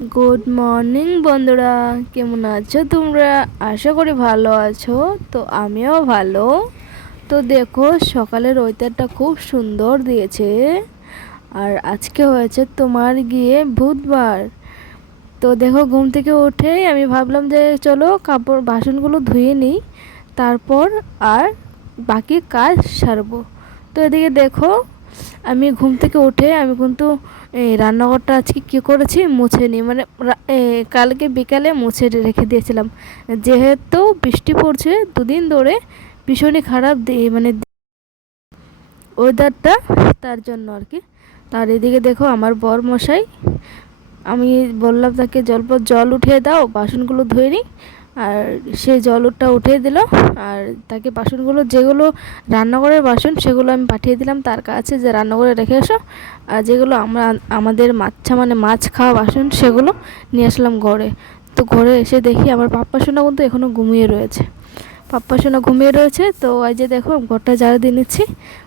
Good morning বন্ধুরা। কেমন আছো তোমরা? আশা করি ভালো আছো। তো আমিও ভালো। তো দেখো, সকালের ওয়েদারটা খুব সুন্দর দিয়েছে। আর আজকে হয়েছে তোমার গিয়ে বুধবার। তো দেখো, ঘুম থেকে উঠেই আমি ভাবলাম যে চলো কাপড়, বাসনগুলো ধুয়ে নিই। তারপর আর বাকি কাজ সারবো। তো এদিকে দেখো, আমি ঘুম থেকে উঠে আমি কিন্তু এই রান্নাঘরটা আজকে কী করেছি? মুছে নিই মানে কালকে বিকালে মুছে রেখে দিয়েছিলাম। যেহেতু বৃষ্টি পড়ছে, দুদিন ধরে ভীষণই খারাপ মানে ওয়েদারটা তার জন্য আর কি। তার এদিকে দেখো আমার বর মশাই আমি বললাম তাকে, জল জল উঠিয়ে দাও, বাসনগুলো ধুয়ে নিই আর সে জলটা উঠিয়ে দিল, আর তাকে বাসনগুলো যেগুলো রান্নাঘরের বাসন সেগুলো আমি পাঠিয়ে দিলাম তার কাছে যে রান্নাঘরে রেখে এসো। আর যেগুলো আমরা, আমাদের মাছা মানে মাছ খাওয়া বাসন সেগুলো নিয়ে আসলাম ঘরে। তো ঘরে এসে দেখি আমার পাপ্পা সোনা কিন্তু এখনও ঘুমিয়ে রয়েছে। পাপ্পা সোনা ঘুমিয়ে রয়েছে, তো এই যে দেখো ঘরটা ঝাড় দিয়ে নিচ্ছি।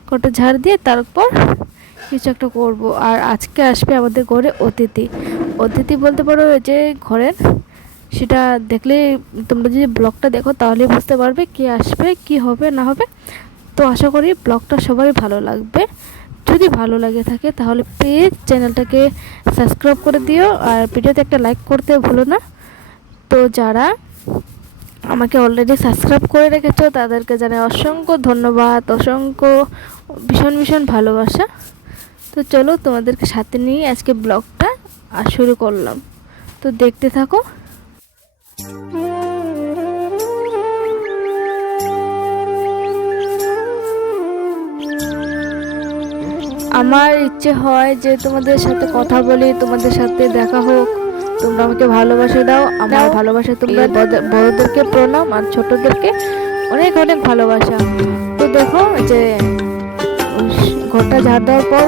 ঘরটা ঝাড় দিয়ে তারপর কিছু একটা করব। আর আজকে আসবে আমাদের ঘরে অতিথি। অতিথি বলতে পারো যে ঘরের সেটা দেখলে তোমরা যদি ব্লগটা দেখো, তাহলে বুঝতে পারবে কি আসবে, কি হবে, না হবে। তো আশা করি ব্লগটা সবারই ভালো লাগবে। যদি ভালো লাগে থাকে, তাহলে প্লিজ চ্যানেলটাকে সাবস্ক্রাইব করে দিও আর ভিডিওতে একটা লাইক করতে ভুলো না। তো যারা আমাকে অলরেডি সাবস্ক্রাইব করে রেখেছো, তাদেরকে জানাই অসংখ্য ধন্যবাদ, অসংখ্য ভীষণ ভীষণ ভালোবাসা। তো চলো তোমাদেরকে সাথে নিয়ে আজকে ব্লগটা শুরু করলাম। তো দেখতে থাকো। আমার ইচ্ছে হয় যে তোমাদের সাথে কথা বলি তোমাদের সাথে দেখা হোক। তোমরা আমাকে ভালোবাসা দাও আমার ভালোবাসা তোমরা বড়দেরকে প্রণাম আর ছোটদেরকে অনেক অনেক ভালোবাসা। তো দেখো যে ঘরটা ঝাড় দেওয়ার পর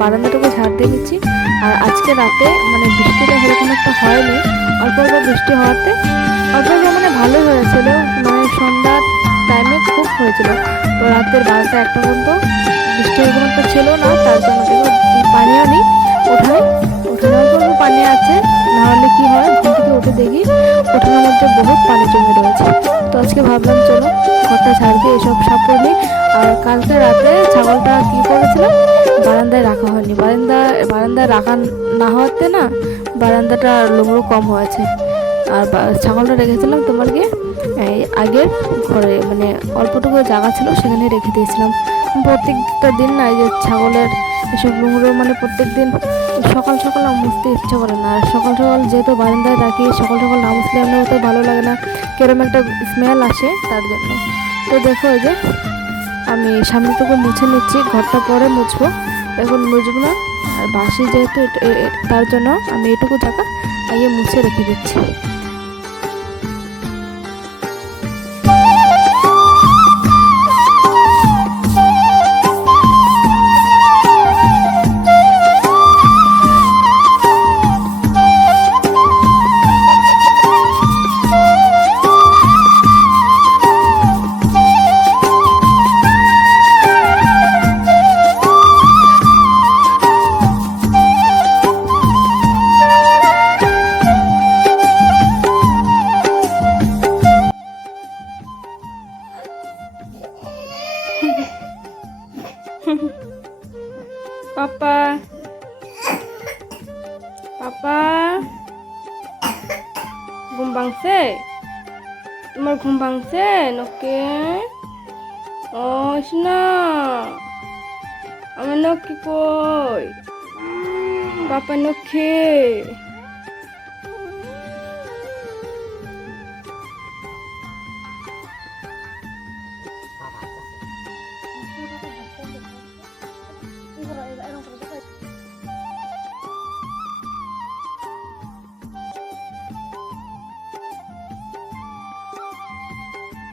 বারান্দাটুকু ঝাড় দিয়ে নিচ্ছি আর আজকে রাতে মানে বৃষ্টিটা সেরকম একটা হয়নি। অল্প অল্প বৃষ্টি হওয়াতে, অল্প অল্প মানে ভালো হয়েছিল। মানে সন্ধ্যার টাইমে খুব হয়েছিল। তো রাতের বারোটা একটা পর্যন্ত বৃষ্টি এরকম একটা ছিল না, তার জন্য পানিও নেই ওঠানে অল্প অল্প পানি আছে, নাহলে কি হয়, ঘুম থেকে উঠে দেখি উঠানের মধ্যে বহুত পানি জমে রয়েছে। তো আজকে ভাবলাম, চলো ঘরটা ছাড় দিয়ে এসব সাপ করে আর কালকে রাতে ছাগলটা কী করেছিলাম বারান্দায় রাখা হয়নি। বারান্দা, বারান্দায় রাখা না হওয়াতে না বারান্দাটা লোমড়ো কম হয়েছে। আর ছাগলটা রেখেছিলাম তোমার গিয়ে এই আগের ঘরে মানে অল্পটুকু জায়গা ছিল সেখানে রেখে দিয়েছিলাম। প্রত্যেকটা দিন না, এই যে ছাগলের এসব নোংরো মানে প্রত্যেক দিন সকাল সকাল মুছতে ইচ্ছে করে না। আর সকাল সকাল যেহেতু বারান্দায় রাখি সকাল সকাল না মুছলে আমার তো ভালো লাগে না। কেরম একটা স্মেল আসে তার জন্য। তো দেখো এই যে, আমি সামনেটুকু মুছে নিচ্ছি, ঘরটা পরে মুছবো। এখন মুছবো না। আর বাসি যেহেতু তার জন্য আমি এটুকু জায়গা আগে মুছে রেখে দিচ্ছি। তোমার ঘুম ভাঙছে নকে ও না আমার নকি কই পাপা নখে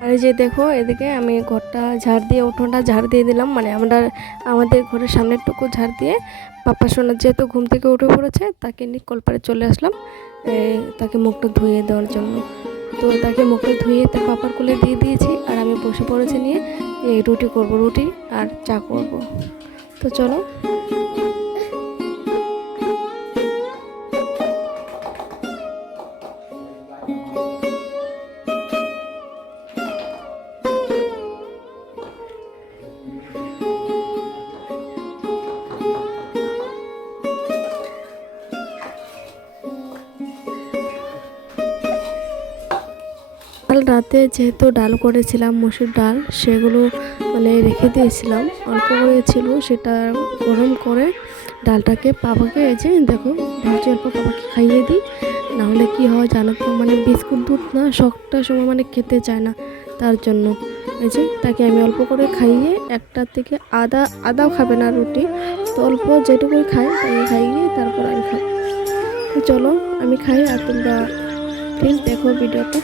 আর যে দেখো, এদিকে আমি ঘরটা ঝাড় দিয়ে, উঠোনটা ঝাড় দিয়ে দিলাম। মানে আমরা, আমাদের ঘরের সামনের টুকু ঝাড় দিয়ে পাপা সোনার যেহেতু ঘুম থেকে উঠে পড়েছে, তাকে নিয়ে কলপারে চলে আসলাম। তাকে মুখটা ধুয়ে দেওয়ার জন্য। তো তাকে মুখটা ধুয়ে তার পাপার কোলে দিয়ে দিয়েছি আর আমি বসে পড়েছি নিয়ে। এই রুটি করব, রুটি আর চা করব। তো চলো। রাতে যেহেতু ডাল করেছিলাম, মসুর ডাল, সেগুলো মানে রেখে দিয়েছিলাম। অল্প করে ছিল, সেটা গরম করে ডালটাকে পাপাকে এই যে দেখো, ভাবছি অল্প পাপাকে খাইয়ে দিই। নাহলে কি হয় জানো তো মানে বিস্কুট দুধ না শখটা সময় মানে খেতে চায় না তার জন্য। এই যে তাকে আমি অল্প করে খাইয়ে, একটা থেকে আদা, আদাও খাবে না রুটি, তো অল্প যেটুকুই খাই তাকে খাইয়ে তারপর আমি খাই। চলো, আমি খাই আর তোমরা প্লিজ দেখো ভিডিওটা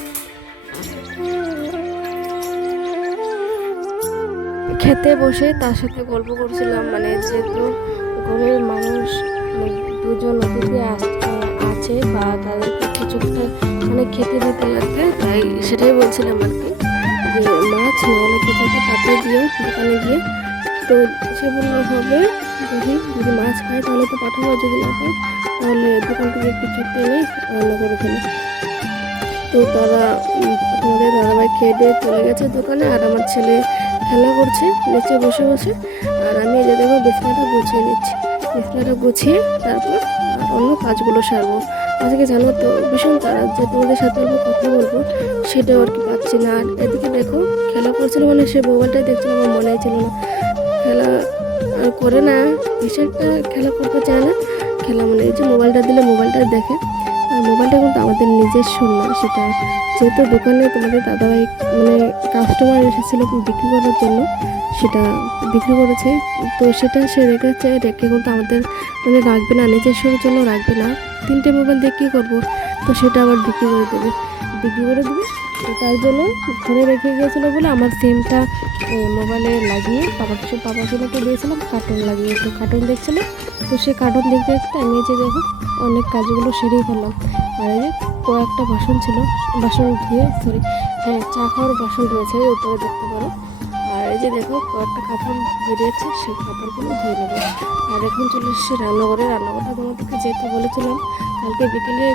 খেতে বসে তার সাথে গল্প করছিলাম মানে যেহেতু ঘরের মানুষ মানে দুজন অতিথি আছে বা তাদেরকে কিছু একটা মানে খেতে দিতে লাগবে তাই সেটাই বলছিলাম আর কি। যে মাছ নাহলে কিছু একটা পাঠিয়ে দিও দোকানে গিয়ে তো সে বলল, হবে, দেখি যদি মাছ খায় তাহলে তো পাঠাবো, যদি না পায় তাহলে দোকান থেকে কিছু এনে রান্না করে ফেলে। তো তারা তোমাদের খেয়ে দিয়ে চলে গেছে দোকানে, আর আমার ছেলে খেলা করছে নিচে বসে বসে। আর আমি এই যে দেখো, বিছনাটা গুছিয়ে নিচ্ছি। বিছনাটা গুছিয়ে তারপর অন্য কাজগুলো সারবো। আজকে জানো তো, ভীষণ তারা যে তোমাদের সাথে অল্প কথা বলব, সেটাও আর কি পাচ্ছি না। আর এদিকে দেখো, খেলা করছিল মানে সে মোবাইলটাই দেখছিল, আমার মনে ছিল না। খেলা আর করে না একটা খেলা করতে চায় না। খেলা মানে এই যে মোবাইলটা দিলে মোবাইলটা দেখে। আর মোবাইলটা কিন্তু আমাদের নিজস্ব না সেটা যেহেতু দোকানে তোমাদের দাদাভাই মানে কাস্টমার এসেছিল বিক্রি করার জন্য, সেটা বিক্রি করেছে। তো সেটা সে রেখেছে রেখে কিন্তু আমাদের মানে রাখবে না নিজস্বর জন্য রাখবে না। তিনটে মোবাইল দিয়ে কী করব? তো সেটা আবার বিক্রি করে দেবে। বিক্রি করে দেবে। তো তার জন্য ঘরে রেখে গিয়েছিল বলে আমার সিমটা মোবাইলে লাগিয়ে বাবা কিছু বাবা ছেলেকে দিয়েছিলাম কার্টুন লাগিয়ে তো কার্টুন দেখছিলাম তো সেই কার্টুন দেখতে দেখতে আমি যে দেখো, অনেক কাজগুলো সেরেই ফেললাম। আর এই যে কয়েকটা বাসন ছিল, বাসন ধুয়ে সরি হ্যাঁ চা খাওয়ার বাসন রয়েছে ওই উপরে দেখতে পারো। আর এই যে দেখো, কয়েকটা কাপড় বেরিয়েছে, সেই কাপড়গুলো ধুয়ে নেব। আর এখন চলে এসেছে রান্নাঘরে। রান্নাঘরটা তোমাদেরকে যেতে বলেছিলাম, কালকে বিকেলে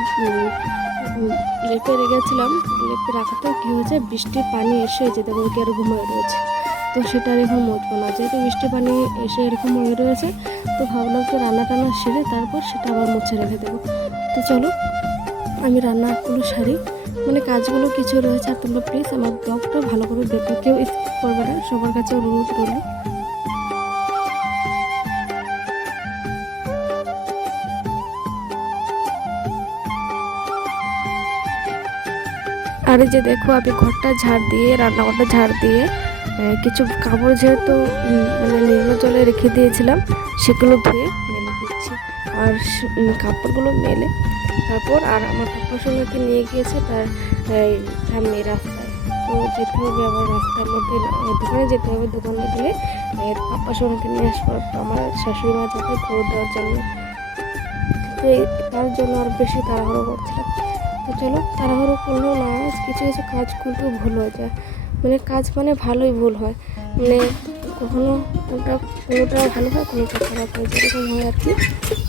লেপে রেখেছিলাম লেপে রাখাতে কী হয়েছে? বৃষ্টির পানি এসে এই যে দেখো কি আর ঘুমিয়ে রয়েছে। তো সেটা এখন মুছবো না। যেহেতু বৃষ্টির পানি এসে এরকম হয়ে রয়েছে, তো ভাবলাম তো রান্না টান্না সেরে তারপর সেটা আবার মুছে রেখে দেবো। তো চলো, আমি রান্নাগুলো সারি। মানে কাজগুলো কিছু রয়েছে, আর তোমরা প্লিজ আমার ব্লগটা ভালো করে দেখো। কেউ স্কিপ করবে না, সবার কাছে অনুরোধ করব আর যে দেখো আমি ঘরটা ঝাড় দিয়ে রান্নাঘরটা ঝাড় দিয়ে কিছু কাপড় যেহেতু মানে নিম্ন জলে রেখে দিয়েছিলাম সেগুলো ধুয়ে মেলে দিচ্ছি। আর কাপড়গুলো মেলে তারপর আর আমার পাপ্পার সঙ্গে নিয়ে গিয়েছে তার সামনে রাস্তায়। তো যেতে হবে আমার রাস্তার মধ্যে দোকানে যেতে হবে দোকানে গিয়ে আহ, সঙ্গে নিয়ে আসব আমার শাশুড়ি মা যাতে করে দেওয়ার জন্য। তার জন্য আর বেশি তাড়াহুড়ো করছিলাম। তো চলো, তাড়াহুড়ো করলেও না কিছু কিছু কাজ করতেও ভুল হয়ে যায়। মানে কাজ মানে ভালোই ভুল হয়। মানে কখনো কোনটা, কোনোটা ভালো হয়, কোনোটা খারাপ হয়, যেরকম হয় আর কি।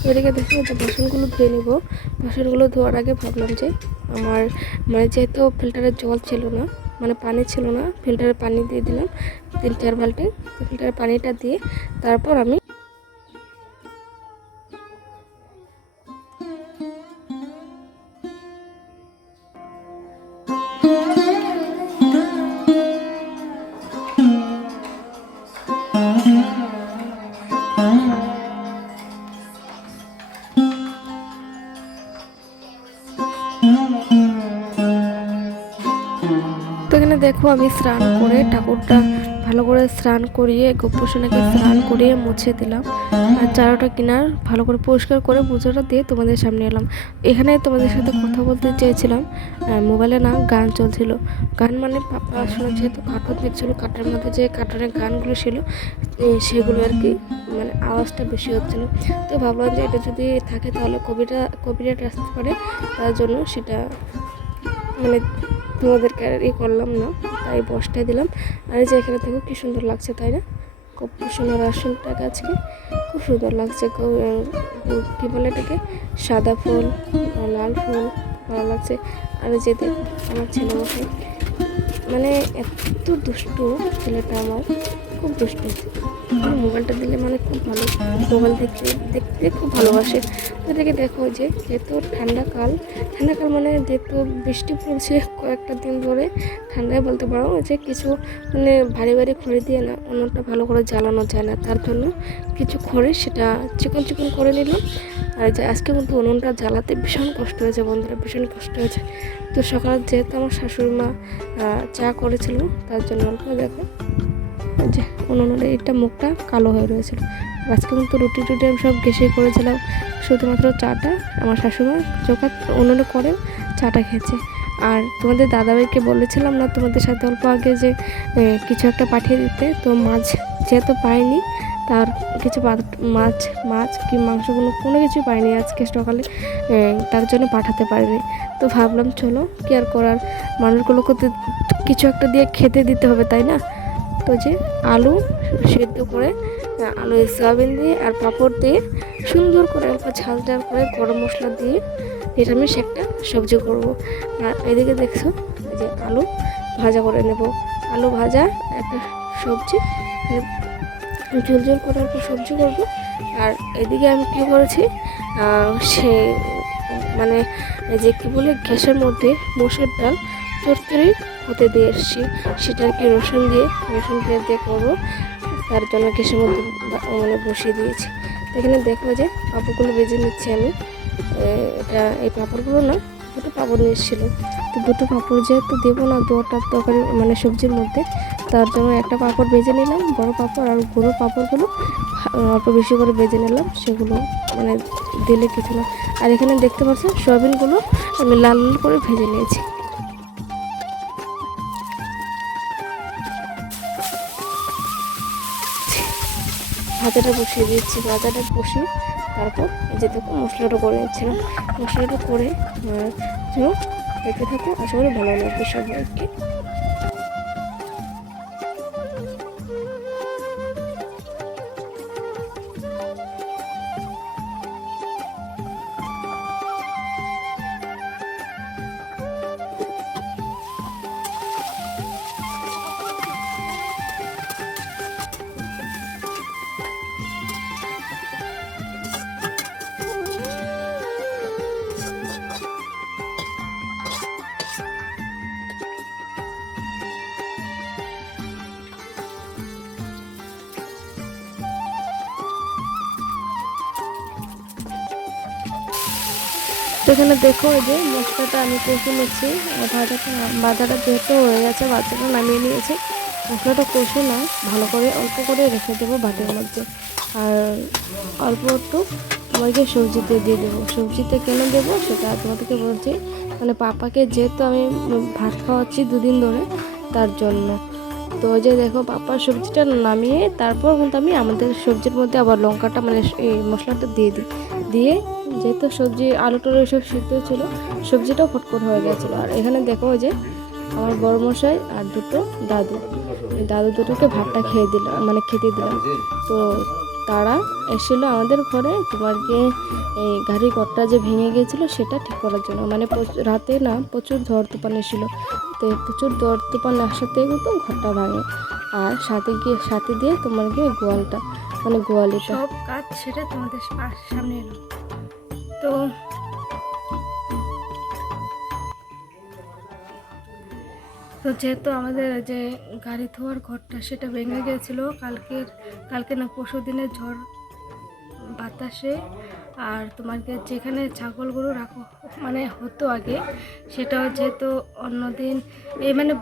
এদিকে দেখো যে বাসনগুলো ধুয়ে নেব। বাসনগুলো ধোয়ার আগে ভাবলাম যে আমার মানে যেহেতু ফিল্টারের জল ছিল না মানে পানি ছিল না, ফিল্টারের পানি দিয়ে দিলাম তিন চার বালতি। তো ফিল্টারের পানিটা দিয়ে তারপর আমি এখানে দেখো আমি স্নান করে ঠাকুরটা ভালো করে স্নান করিয়ে গোপুসোনাকে স্নান করিয়ে মুছে দিলাম। আর চারোটা কিনার ভালো করে পরিষ্কার করে পুজোটা দিয়ে তোমাদের সামনে এলাম। এখানে তোমাদের সাথে কথা বলতে চেয়েছিলাম মোবাইলে না গান চলছিল। গান মানে পাপা শোনা যেহেতু কার্টুন দেখছিল কার্টুনের মধ্যে যে কার্টুনের গানগুলো ছিল সেগুলো আর কি মানে আওয়াজটা বেশি হচ্ছিল। তো ভাবলাম যে এটা যদি থাকে তাহলে কবিটা কপিরাইট আসতে পারে, তার জন্য সেটা মানে তোমাদেরকে আর ই করলাম না, তাই বসটাই দিলাম। আর যে এখানে দেখো কী সুন্দর লাগছে, তাই না? খুব সুন্দর আসনটা গাছকে খুব সুন্দর লাগছে কী বলে এটাকে? সাদা ফুল লাল ফুল, ভালো লাগছে। আর যেতে আমার ছেলে মানে এত দুষ্টু ছেলেটা আমার। খুব দুষ্ট। হচ্ছে মোবাইলটা দিলে মানে খুব ভালো। মোবাইল দেখতে দেখতে খুব ভালোবাসে। ওদেরকে দেখো যে, যেহেতু ঠান্ডাকাল ঠান্ডাকাল মানে যেহেতু বৃষ্টি পড়ছে কয়েকটা দিন ধরে, ঠান্ডায় বলতে পারো যে কিছু মানে ভারী ভারী খড়ি দিয়ে না অন্যটা ভালো করে জ্বালানো যায় না। তার জন্য কিছু খড়ি সেটা চিকন চিকন করে নিলাম। আর যে আজকে কিন্তু উনুনটা জ্বালাতে ভীষণ কষ্ট হয়েছে বন্ধুরা, ভীষণ কষ্ট হয়েছে। তো সকালে যেহেতু আমার শাশুড়ি মা চা করেছিল, তার জন্য দেখো। যে উনুনের এটা মুখটা কালো হয়ে রয়েছিল। আজকে কিন্তু রুটি টুটি আমি সব গেসে করেছিলাম। শুধুমাত্র চাটা আমার শাশুড়িমা চোখা উনুনে করে চাটা খেয়েছে। আর তোমাদের দাদাভাইকে বলেছিলাম না তোমাদের সাথে অল্প আগে যে কিছু একটা পাঠিয়ে দিতে। তো মাছ যেহেতু পাইনি, তার কিছু মাছ মাছ কি মাংসগুলো কোনো কিছু পাইনি আজকে সকালে তার জন্য পাঠাতে পারিনি। তো ভাবলাম চলো কি আর করার? মানুষগুলোকে কিছু একটা দিয়ে খেতে দিতে হবে, তাই না? তো যে আলু সেদ্ধ করে আলু সয়াবিন দিয়ে আর পাঁপড় দিয়ে সুন্দর করে অল্প ঝাল ঝাল করে গরম মশলা দিয়ে নিরামিষ একটা সবজি করব। আর এদিকে দেখছ যে আলু ভাজা করে নেব। আলু ভাজা একটা সবজি ঝোল ঝোল করে একটা সবজি করব। আর এদিকে আমি কী করেছি সে মানে যে কী বলে, গ্যাসের মধ্যে মুসুর ডাল চচ্চড়ি হতে দিয়ে এসেছি। সেটা আর কি রসুন দিয়ে রসুন দিয়ে দিয়ে করব। তার জন্য গ্যাসের মধ্যে মানে বসিয়ে দিয়েছি। এখানে দেখো যে পাঁপড়গুলো বেজে নিচ্ছি আমি। এটা এই পাঁপড়গুলো না, দুটো পাঁপড় নিয়ে এসেছিল তো দুটো পাঁপড় যেহেতু দেবো না, দুটা তরকারি মানে সবজির মধ্যে, তার জন্য একটা পাঁপড় বেজে নিলাম, বড় পাঁপড় আর গুঁড়ো পাঁপড়গুলো অল্প বেশি করে বেজে নিলাম, সেগুলো মানে দিলে কিছু না। আর এখানে দেখতে পাচ্ছেন, সয়াবিনগুলো আমি লাল লাল করে ভেজে নিয়েছি। ভাজাটা বসিয়ে দিচ্ছি ভাজাটা বসে তারপর যে দেখো মশলাটা করে নিচ্ছিলাম মশলাটা করে চলো দেখতে থাকো, আশা করি ভালো লাগবে সবাইকে। তো এখানে দেখো যে মশলাটা আমি কষে নিচ্ছি। ভাজাটা ভাজাটা যেহেতু হয়ে গেছে ভাজাটা নামিয়ে নিয়েছি, মশলাটা কষে না, ভালো করে অল্প করে রেখে দেবো বাটির মধ্যে। আর অল্প একটু তোমাকে সবজিতে দিয়ে দেবো। সবজিতে কেন দেবো সেটা তোমাদেরকে বলছি। মানে পাপাকে যেহেতু আমি ভাত খাওয়াচ্ছি দুদিন ধরে, তার জন্য। তো যে দেখো পাপার সবজিটা নামিয়ে, তারপর কিন্তু আমি আমাদের সবজির মধ্যে আবার লঙ্কাটা মানে এই মশলাটা দিয়ে দিই। দিয়ে যেহেতু সবজি, আলু টুলু সব সিদ্ধ ছিল, সবজিটাও ফটফট হয়ে গেছিল। আর এখানে দেখো যে আমার বড় মশাই আর দুটো দাদু। দাদু দুটোকে ভাতটা খেয়ে দিলাম মানে খেতে দিলাম তো তারা এসেছিল আমাদের ঘরে, তোমার গিয়ে এই গাড়ি ঘরটা যে ভেঙে গিয়েছিল, সেটা ঠিক করার জন্য। মানে রাতে না প্রচুর ঝড় তুফান এসেছিল। তো প্রচুর ঝড় তুফান থেকে কিন্তু ঘরটা ভাঙে। আর সাথে গিয়ে, সাথে দিয়ে তোমার গিয়ে গোয়ালটা মানে গোয়ালিটা সব কাজ সেরে তোমাদের সামনে এলো। তো তো যেহেতু আমাদের যে গাড়ি ধোয়ার ঘরটা সেটা ভেঙে গিয়েছিল কালকের কালকে না পরশু দিনের ঝড় বাতাসে আর তোমার যেখানে ছাগলগুলো রাখো মানে হতো আগে সেটা যেহেতু অন্যদিন, এই মানে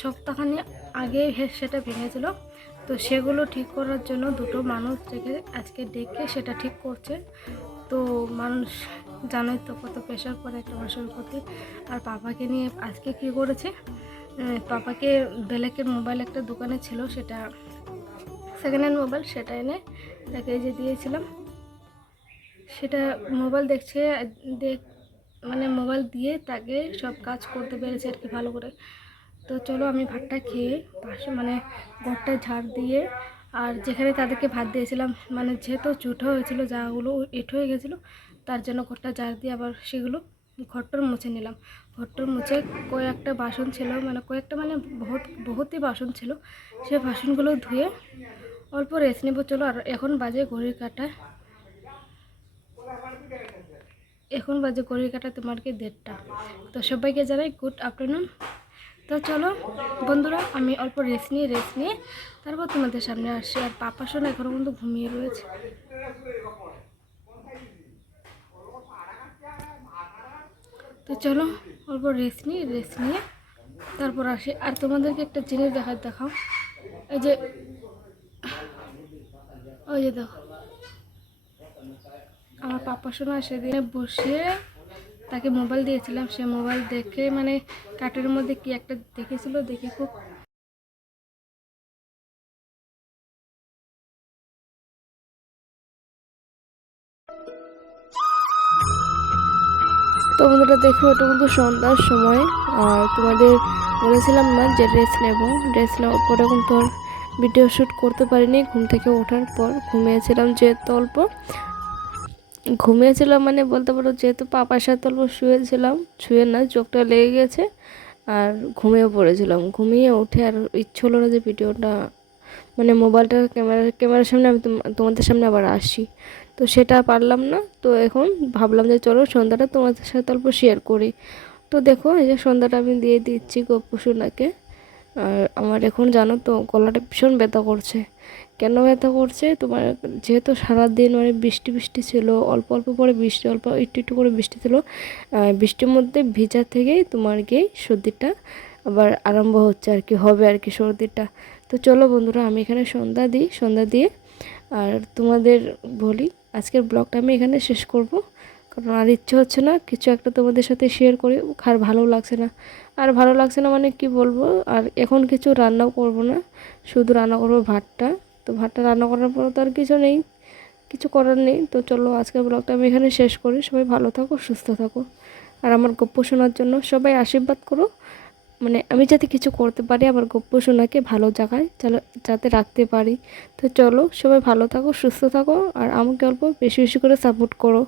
সপ্তাহখানি আগে সেটা ভেঙেছিল, তো সেগুলো ঠিক করার জন্য দুটো মানুষ থেকে আজকে ডেকে সেটা ঠিক করছে। তো মানুষ জানোই তো কত প্রেশার পড়ে একটা মানুষের প্রতি। আর পাপাকে নিয়ে আজকে কী করেছে? পাপাকে বেলেকের মোবাইল একটা দোকানে ছিল, সেটা সেকেন্ড হ্যান্ড মোবাইল সেটা এনে তাকে যে দিয়েছিলাম। সেটা মোবাইল দেখছে, দেখ মানে মোবাইল দিয়ে তাকে সব কাজ করতে পেরেছে আর কি ভালো করে। তো চলো আমি ভাতটা খেয়ে পাশে মানে ঘরটা ঝাড় দিয়ে আর যেখানে তাদেরকে ভাত দিয়েছিলাম মানে যেহেতু চুটো হয়েছিল যাগুলো ইট হয়ে গেছিল, তার জন্য ঘরটা ঝাড় দিয়ে আবার সেগুলো ঘরটর মুছে নিলাম। ঘরটর মুছে কয়েকটা বাসন ছিল মানে কয়েকটা মানে বহুত, বহুতই বাসন ছিল। সে বাসনগুলো ধুয়ে অল্প রেস্ট নেব, চলো। আর এখন বাজে ঘড়ির কাটা। এখন বাজে ঘড়ির কাটা তোমারকে দেড়টা। তো সবাইকে জানাই গুড আফটারনুন তো চলো, বন্ধুরা, আমি অল্প রেস্ট নিয়ে রেস্ট নিয়ে তারপর তোমাদের সামনে আসি। আর পাপা শোনা এখনও কিন্তু ঘুমিয়ে রয়েছে। তো চলো, অল্প রেস্ট নিই রেস্ট নিয়ে তারপর আসি। আর তোমাদেরকে একটা জিনিস দেখার দেখাও। এই যে, ওই যে দেখো। আমার পাপা শোনা সেদিনে বসিয়ে তাকে মোবাইল দিয়েছিলাম। সে মোবাইল দেখে মানে কার্টুনের মধ্যে কি একটা দেখেছিল, দেখে খুব তো বন্ধুরা দেখো ওটা কিন্তু সন্ধ্যার সময়। আর তোমাদের বলেছিলাম না যে রেস্ট নেব। রেস্ট নেওয়ার পরে কিন্তু ভিডিও শ্যুট করতে পারিনি। ঘুম থেকে ওঠার পর ঘুমিয়েছিলাম যেহেতু অল্প। ঘুমিয়েছিলাম মানে বলতে পারো যেহেতু পাপার সাথে অল্প শুয়েছিলাম, শুয়ে না, চোখটা লেগে গেছে আর ঘুমিয়ে পড়েছিলাম। ঘুমিয়ে উঠে আর ইচ্ছে হলো না যে ভিডিওটা মানে মোবাইলটা ক্যামেরা, ক্যামেরার সামনে আমি তোম- তোমাদের সামনে আবার আসি তো সেটা পারলাম না, তো এখন ভাবলাম যে চলো সন্ধ্যাটা তোমাদের সাথে অল্প শেয়ার করি। তো দেখো এই যে সন্ধ্যাটা আমি দিয়ে দিচ্ছি গোপুসোনাকে আর আমার এখন জানো তো, গলাটা ভীষণ ব্যথা করছে। কেন ব্যথা করছে? তোমার যেহেতু সারাদিন মানে বৃষ্টি বৃষ্টি ছিল, অল্প অল্প করে বৃষ্টি, অল্প একটু একটু করে বৃষ্টি ছিল বৃষ্টির মধ্যে ভিজা থেকেই তোমার গিয়ে সর্দিটা আবার আরম্ভ হচ্ছে আর কি, হবে আর কি সর্দিটা। তো চলো বন্ধুরা, আমি এখানে সন্ধ্যা দিই, সন্ধ্যা দিয়ে আর তোমাদের বলি, আজকের ব্লগটা আমি এখানে শেষ করব। কারণ আর ইচ্ছে হচ্ছে না, কিছু একটা তোমাদের সাথে শেয়ার করি, আর ভালো লাগছে না। আর ভালো লাগছে না মানে কি বলব, আর এখন কিছু রান্নাও করব না, শুধু রান্না করব ভাতটা। তো ভাতটা রান্না করার পর তো আর কিছু নেই, কিছু করার নেই। তো চলো আজকের ব্লগটা আমি এখানে শেষ করি। সবাই ভালো থাকো, সুস্থ থাকো। আর আমার গপ্প শোনার জন্য সবাই আশীর্বাদ করো। মানে আমি যাতে কিছু করতে পারি আমার গপ্প শোনাকে ভালো জায়গায় চলো, যাতে রাখতে পারি। তো চলো সবাই ভালো থাকো, সুস্থ থাকো। আর আমাকে অল্প বেশি বেশি করে সাপোর্ট করো।